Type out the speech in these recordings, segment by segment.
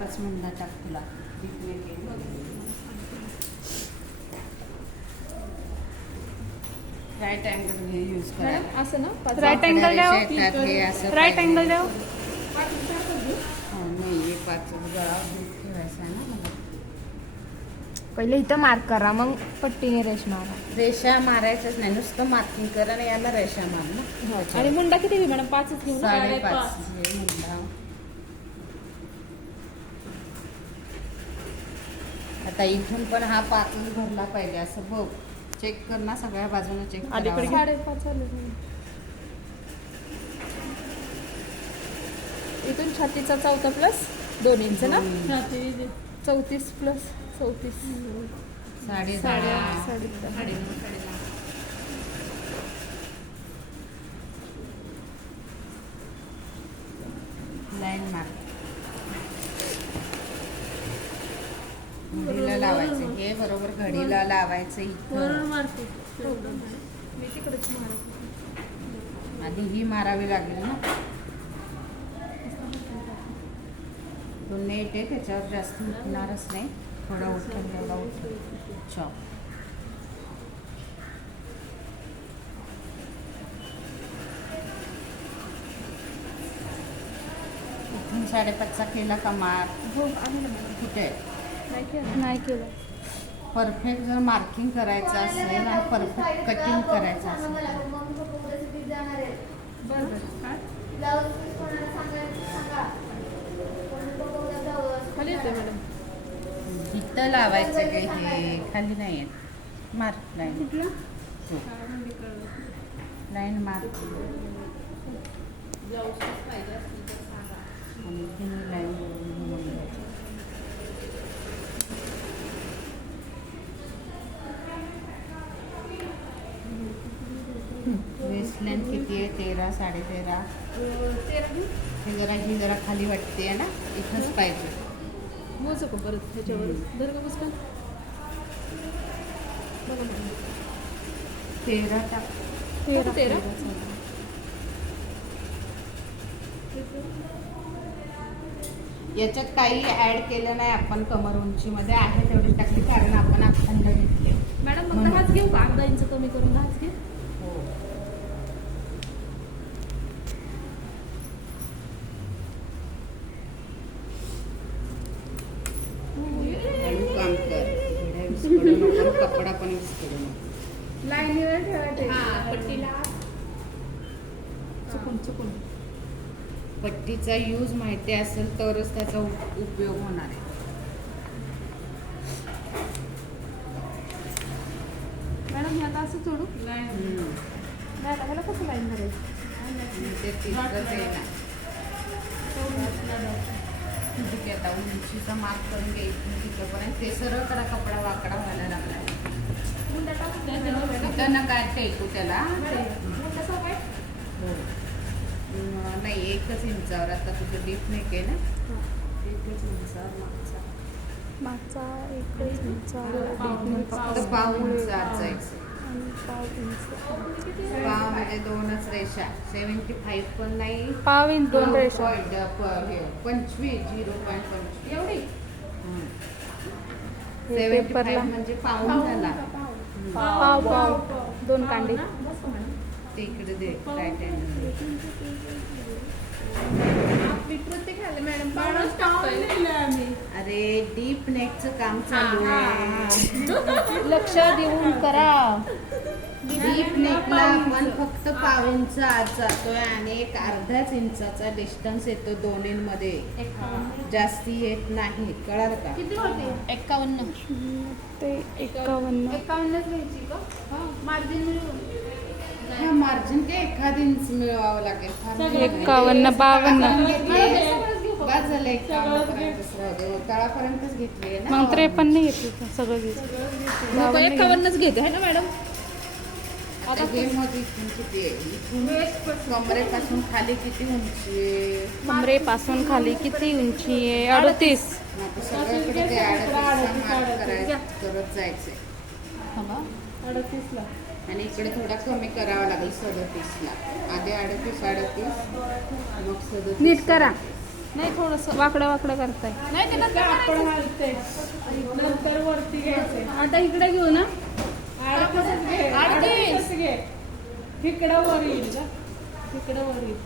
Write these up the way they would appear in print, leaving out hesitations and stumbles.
5 मिनिटात टाक तुला. राईट अँगल हे यूज करा. मॅडम असं ना राईट अँगल द्याव. राईट अँगल द्याव. नाही हे 5 गळा ठेवायचा आहे ना मला. पहिले इथं मार्क करा, मग पट्टीने रेश मारा. रेषा मारायचंच नाही, नुसतं मार्किंग करा आणि याला रेषा मार ना. आणि मुंडा किती घेऊ मॅडम? 5च घेऊ ना? 5.5 हे मुंडा. आता इथून पण हा 5च भरला पाहिजे असं बघ. चेक कर ना, सगळ्या बाजूने चेक अलीकडे करा. 5.5 झाले. इथून छातीचा 4 प्लस 2 इंच ना? 34 प्लस 34 10.5 10.5 लाईन मार. घडीला लावायचं हे बरोबर, घडीला लावायचं इथं. मी तिकडेच मारते. आधी ही मारावी लागेल ना. तो नेट आहे त्याच्यावर जास्त उठणारच नाही, थोडा उठेल तेवढा उठेल. चॉप. इथून 5.5चा केला का मार. हो आहे ना मॅडम. कुठे नाही केलं. नाही केलं. परफेक्ट जर मार्किंग करायचं असेल आणि परफेक्ट कटिंग करायचं असेल बरं काय खाली येते मॅडम. इथं लावायचं काही हे खाली नाही येत. मार लाईन. कुठलं? हो. काय म्हणजे कळलं. लाईन मार ब्लाऊज पाहिजे असेल तर सांगा. आणि तिन्ही लाईन घुमवून घ्यायची. वेस्ट लेंथ किती आहे? 13, 13.5. 13 घेऊ. ही जरा खाली वाटते आहे ना, इथंच पाहिजे. मोजू का परत ह्याच्यावर? बरं का बसका? बघा मॅडम. 13 टाक. 13? याच्यात काही ऍड केलं नाही आपण. कमर उंचीमध्ये आहे तेवढी टाकली कारण आपण अखंड घेतले. मॅडम मग 10च घेऊ का? अर्धा इंच कमी करून 10च घे. हो. हळू काम कर. घड्या विस्कटू नको, कपडा पण विस्कटू नको. लाईनीवर ठेवायचं. हां पट्टीला चुकून पट्टीचा यूज माहिती असेल तरच त्याचा उपयोग होणार आहे. मॅडम हे आता असं सोडू लाईन. नाही ह्याला कसं लाईन करायचं? ते तिथंच आहे ना. ठीक आहे, आता उंचीचा मार्क करून घ्यायची तिथंपर्यंत. ते सरळ करा, कपडा वाकडा व्हायला लागला. मुंडा टाकून द्यायचं ना मॅडम? तिथं ना काय टेकू त्याला. मुंडा सवय? हो. नाही 1च इंचावर. आता तुझं डीप नेक आहे ना, 1च इंचावर मागचा 1 इंच फक्त पाव इंचावर जायचं. आणि पाव इंच. पाव म्हणजे 2च रेषा. 75 पण नाही, पाव इंच 2 रेषा. 25 0.25 एवढी? हे 75 पेपरला म्हणजे पाऊण झाला. पाव पाव 2 कांडे. ते इकडे दे राईट हँड. प्रत्येक खायला मॅडम पावडच टाकतोय आम्ही. अरे डीप नेकचं काम चालू आहे. लक्ष देऊन करा. डीप नेकला आपण फक्त पाव इंच आत जातोय आणि एक अर्ध्याच इंचाचा डिस्टन्स येतो दोन्हींमध्ये. जास्ती येत नाही. कळालं का? किती होते? 51. ते 51. 51च घ्यायची का? मार्जिन मिळून हा मार्जिन ते 1/2 इंच मिळवावं लागेल. 51 52. बस झालं 51 तळापर्यंतच घेतली ना. मग 53 नाही घेतली सगळं घेतलं. 51च घेते आहे ना मॅडम? आता हे मग इथून किती आहे? इथून कमरेपासून खाली किती उंची आहे? कमरेपासून खाली किती उंची आहे? 38. आता सगळ्याकडे ते 38 मार्क करत जायचंय. 38ला. आणि इकडे थोडा कमी करावा लागेल 37ला. आधी 38 मग 37. नीट करा. नाही थोडंसं वाकडं वाकडं करताय. नाही ते नंतर आपण करायचं. घालते नंतर वरती घ्यायचे. आता इकडे घेऊ ना. अडतीसच घे, अडतीस. अडतीसच घे. इकडं वर येईल का? इकडं वर येईल.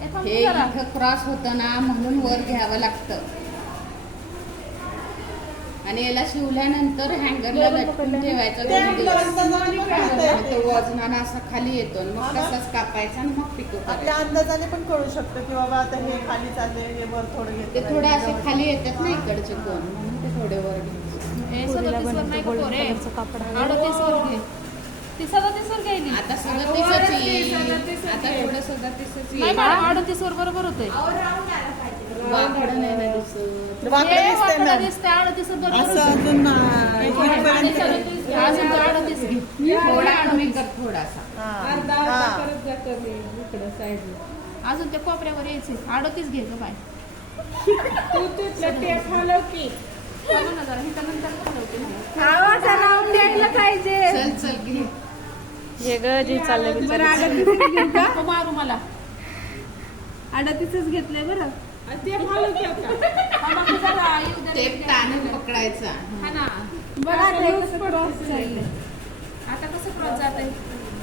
हे थांब हे जरा. इथं क्रॉस होतं ना म्हणून वर घ्यावं लागतं. आणि याला शिवल्यानंतर हँगरला लटकून ठेवायचं दोन दिवस. तो वजनानं असा खाली येतो आणि मग तसाच कापायचा आणि मग पिको आपल्या करायचं. अंदाजाने पण कळू शकतं की बाबा आता हे खाली चाललंय हे वर थोडं ते घेतलं थोडे असे खाली येतात ना इकडचे कोण म्हणून ते थोडे वर घ्यायचे. हे पोरीला 37 वर बनवतो नाही का golden पोरे? colorचं कापड आहे. 38 वर घे. ती 37 वर घ्यायली. आता 37 येईल. आता थोडं 37 नाही येईल. मॅडम 38 वर बरोबर होतंय. वाकडं नाही ना दिसत. वाकडं हे दिसतंय वाकडं मॅम. दिसतंय, 38 वर बरोबर असं होतंय. अजून आणि इथपर्यंत 37 अजून तो 38 घे. थोडा कमी कर थोडासा. अजून त्या कोपऱ्यावर यायचे 38 घे ग बाय. बघू ना जरा, इथं नंतर ठरवते मी. आवाज राऊंड द्यायला पाहिजे. चल चल घे. हे ग जे चाललंय ते बरं चाललंय. 38 नको मारू मला. 38च घेतलंय बरं. हा, मग जरा येऊ दे. टेप ताणून पकडायचा. हा ना. बघा ते कसं क्रॉस चाललंय. आता कसं क्रॉस जात आहे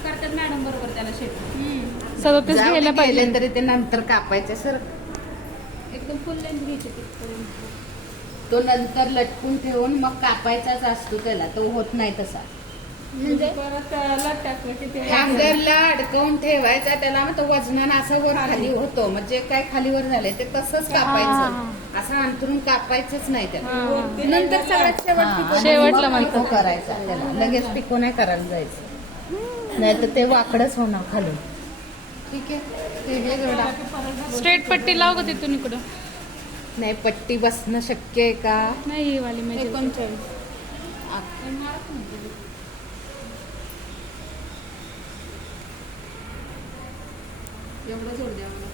करतात मॅडम बरोबर त्याला शेप. 37 जाऊ घ्यायला दे, पाहिजे. गेले तरी ते नंतर कापायचे सर. एकदम फुल लेंथ घ्यायची तिथपर्यंत. तो नंतर लटकून ठेवून मग कापायचाच असतो त्याला. तो होत नाही तसा. म्हणजे हँगरला अडकवून ठेवायचा त्याला. मग तो वजनानं असं वर खाली होतो. म्हणजे काय खाली वर झालंय ते तसंच कापायचं. असं अंतरून कापायचंच नाही त्याला. नंतर सगळ्यात शेवट हा, शेवटला मग म्हणतो. पिको करायचा त्याला. लगेच पिको नाही करायला जायचं. नाही तर ते वाकडच होणार खालून. ठीक आहे. ते हे जोडा. स्ट्रेट पट्टी लाव ग तिथून इकडं. नाही पट्टी बसणं शक्य आहे का? नाही ही वाली म्हणजे 39. एवढं जोड द्या मला.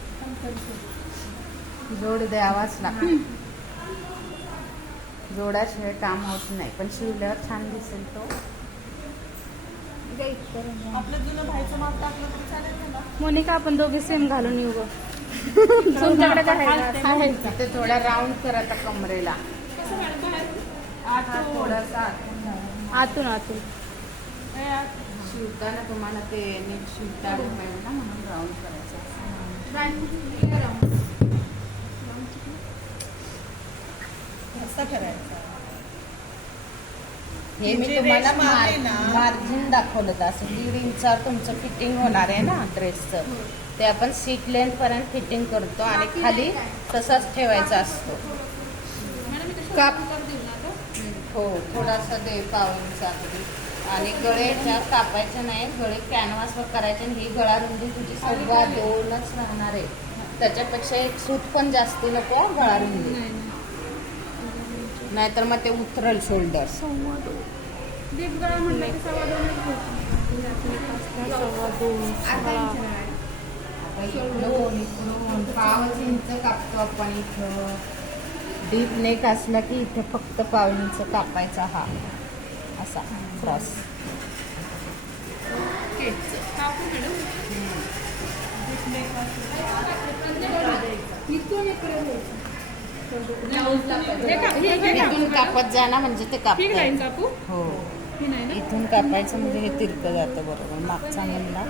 जोड द्यावाच लागतो. जोडाशिवाय काम होत नाही. पण शिवल्यावर छान दिसेल तो. आपलं जुनं बाहेरचं माप टाकलं तर चालेल ना. मोनिका आपण दोघे सेम घालून येऊ ग. तुमच्याकडे काय आहे का? तिथे थोडा राऊंड कर आता कमरेला. हा, थोडासा आतून आतून. शिवताना तुम्हाला ते नीट शिवता आलं पाहिजे ना म्हणून राऊंड करायचं. असं करायचं. हे मी म्हणजे तुम्हाला रेष मारली ना. मार्जिन दाखवलं होतं. असं 1.5 इंचावर तुमचं फिटिंग होणार आहे ना ड्रेसचं. ते आपण सीट लेंथ पर्यंत फिटिंग करतो आणि खाली तसाच ठेवायचा असतो. काप हो थोडासा दे पाऊंचा अगदी. आणि गळे ह्याच्यावर कापायचे नाही. गळे कॅनव्हासवर करायचे. आणि ही गळा रुंदी तुझी 2.25 राहणार आहे. त्याच्यापेक्षा एक सूत पण जास्त नको गळा रुंदी. नाहीतर मग ते उतरल शोल्डर. दीप गळा म्हणलं की 2.25. 5 इंच कापतो आपण इथं. डीप नेक असला की इथे फक्त 5 इंच कापायचा. हा असा क्रॉस. इथून कापत जाणार म्हणजे ते कापता कापू हो. ही नाही ना. इथून कापायचं म्हणजे हे तिरकं जातं बरोबर. मागचा म्हणला